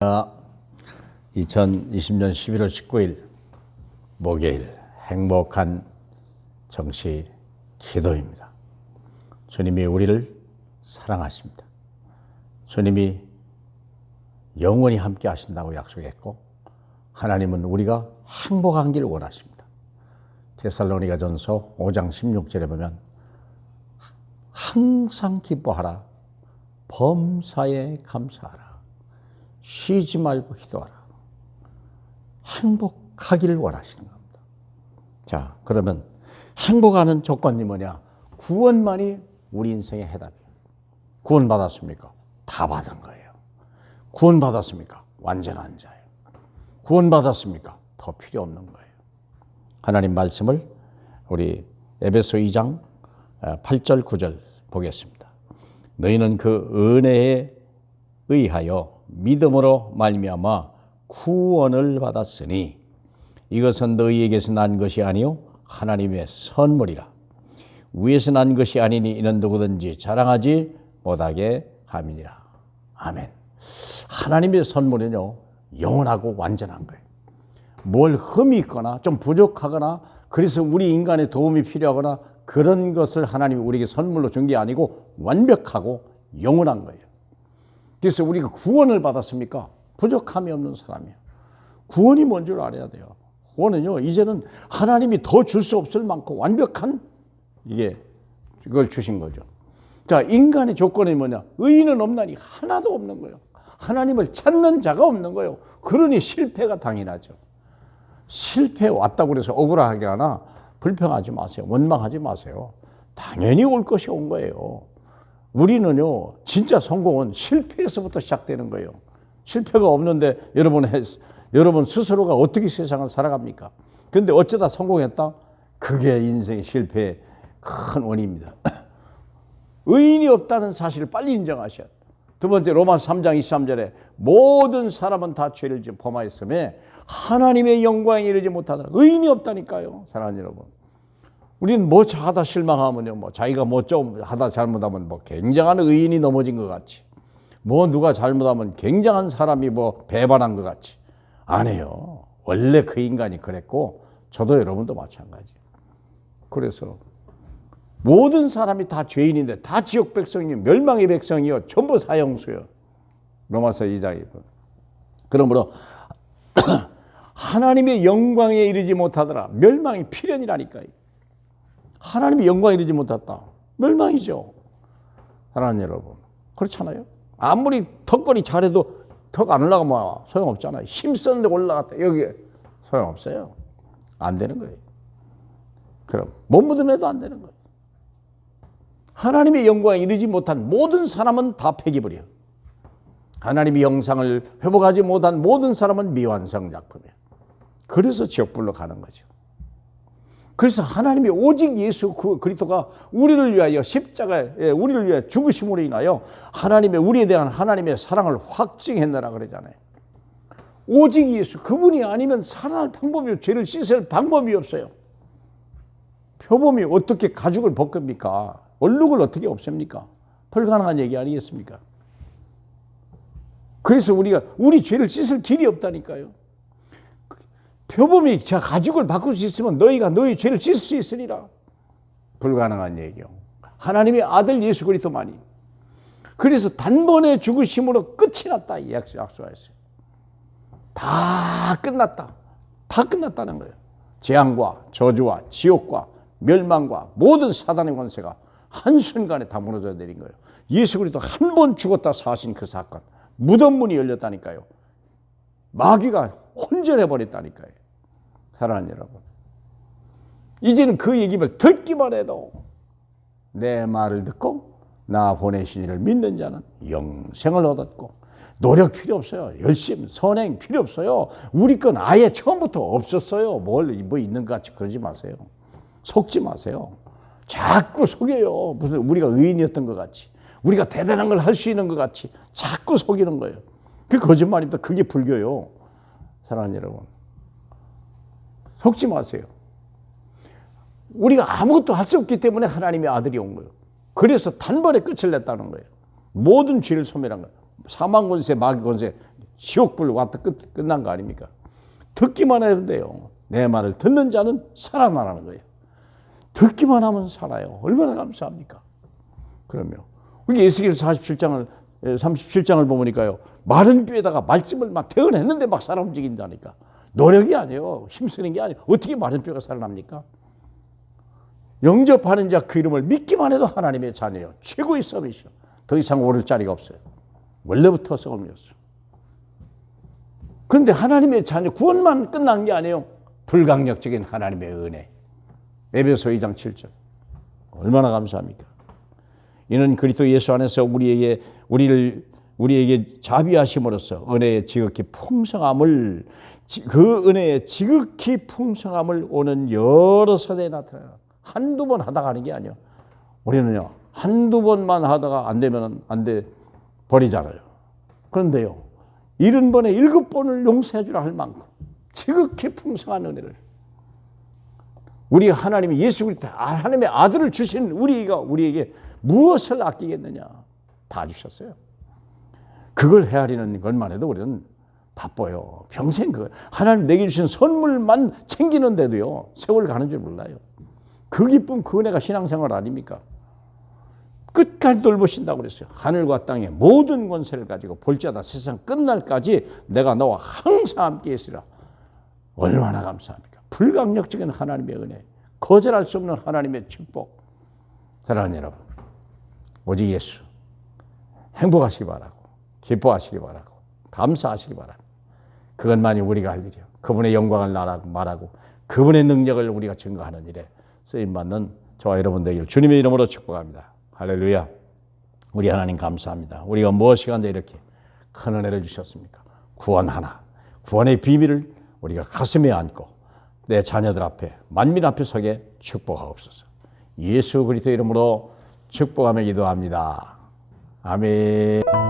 2020년 11월 19일 목요일 행복한 정시 기도입니다. 주님이 우리를 사랑하십니다. 주님이 영원히 함께 하신다고 약속했고 하나님은 우리가 행복한 길을 원하십니다. 데살로니가전서 5장 16절에 보면 항상 기뻐하라, 범사에 감사하라, 쉬지 말고 기도하라. 행복하기를 원하시는 겁니다. 자, 그러면 행복하는 조건이 뭐냐? 구원만이 우리 인생의 해답이에요. 구원받았습니까? 다 받은 거예요. 구원받았습니까? 완전한 자예요. 구원받았습니까? 더 필요 없는 거예요. 하나님 말씀을 우리 에베소 2장 8절 9절 보겠습니다. 너희는 그 은혜에 의하여 믿음으로 말미암아 구원을 받았으니 이것은 너희에게서 난 것이 아니요 하나님의 선물이라. 위에서 난 것이 아니니 이는 누구든지 자랑하지 못하게 함이니라. 아멘. 하나님의 선물은요 영원하고 완전한 거예요. 뭘 흠이 있거나 좀 부족하거나 그래서 우리 인간의 도움이 필요하거나 그런 것을 하나님이 우리에게 선물로 준 게 아니고 완벽하고 영원한 거예요. 그래서 우리가 구원을 받았습니까? 부족함이 없는 사람이에요. 구원이 뭔 줄 알아야 돼요. 구원은요, 이제는 하나님이 더 줄 수 없을 만큼 완벽한 이걸 주신 거죠. 자, 인간의 조건이 뭐냐? 의인은 없나니 하나도 없는 거예요. 하나님을 찾는 자가 없는 거예요. 그러니 실패가 당연하죠. 실패 왔다고 해서 억울하게 하나 불평하지 마세요. 원망하지 마세요. 당연히 올 것이 온 거예요. 우리는요, 진짜 성공은 실패에서부터 시작되는 거예요. 실패가 없는데 여러분 스스로가 어떻게 세상을 살아갑니까? 근데 어쩌다 성공했다? 그게 인생의 실패의 큰 원인입니다. 의인이 없다는 사실을 빨리 인정하셔야 돼요. 두 번째, 로마서 3장 23절에 모든 사람은 다 죄를 범하였음에 하나님의 영광에 이르지 못하더라. 의인이 없다니까요, 사랑하는 여러분. 우리는 뭐 하다 실망하면요, 뭐 자기가 뭐 좀 하다 잘못하면 뭐 굉장한 의인이 넘어진 것 같이, 뭐 누가 잘못하면 굉장한 사람이 뭐 배반한 것 같이. 아니에요. 원래 그 인간이 그랬고 저도 여러분도 마찬가지. 그래서 모든 사람이 다 죄인인데 다 지옥 백성이요, 멸망의 백성이요, 전부 사형수요. 로마서 2장에. 그러므로 하나님의 영광에 이르지 못하더라. 멸망이 필연이라니까요. 하나님의 영광에 이르지 못했다. 멸망이죠. 사랑하는 여러분, 그렇잖아요. 아무리 턱걸이 잘해도 턱 안 올라가면 소용없잖아요. 힘썼는데 올라갔다. 여기 소용없어요. 안 되는 거예요. 그럼 못 묻음에도 안 되는 거예요. 하나님의 영광에 이르지 못한 모든 사람은 다 폐기버려. 하나님의 영상을 회복하지 못한 모든 사람은 미완성 작품이에요. 그래서 지옥불로 가는 거죠. 그래서 하나님이 오직 예수 그리스도가 우리를 위하여 십자가에 우리를 위하여 죽으심으로 인하여 우리에 대한 하나님의 사랑을 확증했느라 그러잖아요. 오직 예수 그분이 아니면 살아날 방법이 없어요. 죄를 씻을 방법이 없어요. 표범이 어떻게 가죽을 벗깁니까? 얼룩을 어떻게 없앱니까? 불가능한 얘기 아니겠습니까? 그래서 우리 죄를 씻을 길이 없다니까요. 표범이 가죽을 바꿀 수 있으면 너희가 너희 죄를 씻을 수 있으리라. 불가능한 얘기요. 하나님의 아들 예수 그리스도만이. 그래서 단번에 죽으심으로 끝이 났다 약속하였어요. 다 끝났다. 다 끝났다는 거예요. 재앙과 저주와 지옥과 멸망과 모든 사단의 권세가 한순간에 다 무너져 내린 거예요. 예수 그리스도 한 번 죽었다 사신 그 사건. 무덤 문이 열렸다니까요. 마귀가 혼절해버렸다니까요. 사랑하는 여러분, 이제는 그 얘기를 듣기만 해도 내 말을 듣고 나 보내신 이를 믿는 자는 영생을 얻었고 노력 필요 없어요. 열심, 선행 필요 없어요. 우리 건 아예 처음부터 없었어요. 뭐 있는 것 같이 그러지 마세요. 속지 마세요. 자꾸 속여요. 무슨 우리가 의인이었던 것 같이, 우리가 대단한 걸 할 수 있는 것 같이 자꾸 속이는 거예요. 그게 거짓말입니다. 그게 불교요. 사랑하는 여러분, 속지 마세요. 우리가 아무것도 할 수 없기 때문에 하나님의 아들이 온 거예요. 그래서 단번에 끝을 냈다는 거예요. 모든 죄를 소멸한 거예요. 사망 권세, 마귀 권세 지옥불 왔다 끝난 거 아닙니까? 듣기만 해도 돼요. 내 말을 듣는 자는 살아나라는 거예요. 듣기만 하면 살아요. 얼마나 감사합니까? 그러면 우리 에스겔 37장을 보니까요. 마른 뼈에다가 말씀을 막 태어냈는데 막 살아 움직인다니까. 노력이 아니에요. 힘쓰는 게 아니에요. 어떻게 마른 뼈가 살아납니까? 영접하는 자 그 이름을 믿기만 해도 하나님의 자녀예요. 최고의 서밋이요. 더 이상 오를 자리가 없어요. 원래부터 서밋이었어요. 그런데 하나님의 자녀 구원만 끝난 게 아니에요. 불강력적인 하나님의 은혜. 에베소 2장 7절. 얼마나 감사합니까? 이는 그리스도 예수 안에서 우리에게 자비하심으로써 은혜의 지극히 풍성함을 그 은혜의 지극히 풍성함을 오는 여러 세대에 나타나요. 한두 번 하다가 하는 게 아니에요. 우리는요. 한두 번만 하다가 안 되면 안 돼 버리잖아요. 그런데요. 70번에 7번을 용서해 주라 할 만큼 지극히 풍성한 은혜를 우리 하나님이 예수 그리스도 하나님의 아들을 주신 우리에게 무엇을 아끼겠느냐 다 주셨어요. 그걸 헤아리는 것만 해도 우리는 바빠요. 평생 하나님 내게 주신 선물만 챙기는데도요 세월 가는 줄 몰라요. 그 기쁨 그 은혜가 신앙생활 아닙니까? 끝까지 돌보신다고 그랬어요. 하늘과 땅의 모든 권세를 가지고 볼지어다 세상 끝날까지 내가 너와 항상 함께 있으라. 얼마나 감사합니까? 불강력적인 하나님의 은혜, 거절할 수 없는 하나님의 축복. 사랑하는 여러분, 오직 예수 행복하시기 바라고 기뻐하시기 바라고 감사하시기 바랍니다. 그것만이 우리가 할 일이요. 그분의 영광을 말하고 그분의 능력을 우리가 증거하는 일에 쓰임받는 저와 여러분 되기를 주님의 이름으로 축복합니다. 할렐루야. 우리 하나님 감사합니다. 우리가 무엇이간데 이렇게 큰 은혜를 주셨습니까? 구원 하나, 구원의 비밀을 우리가 가슴에 안고 내 자녀들 앞에 만민 앞에 서게 축복하옵소서. 예수 그리스도 이름으로 축복하며 기도합니다. 아멘.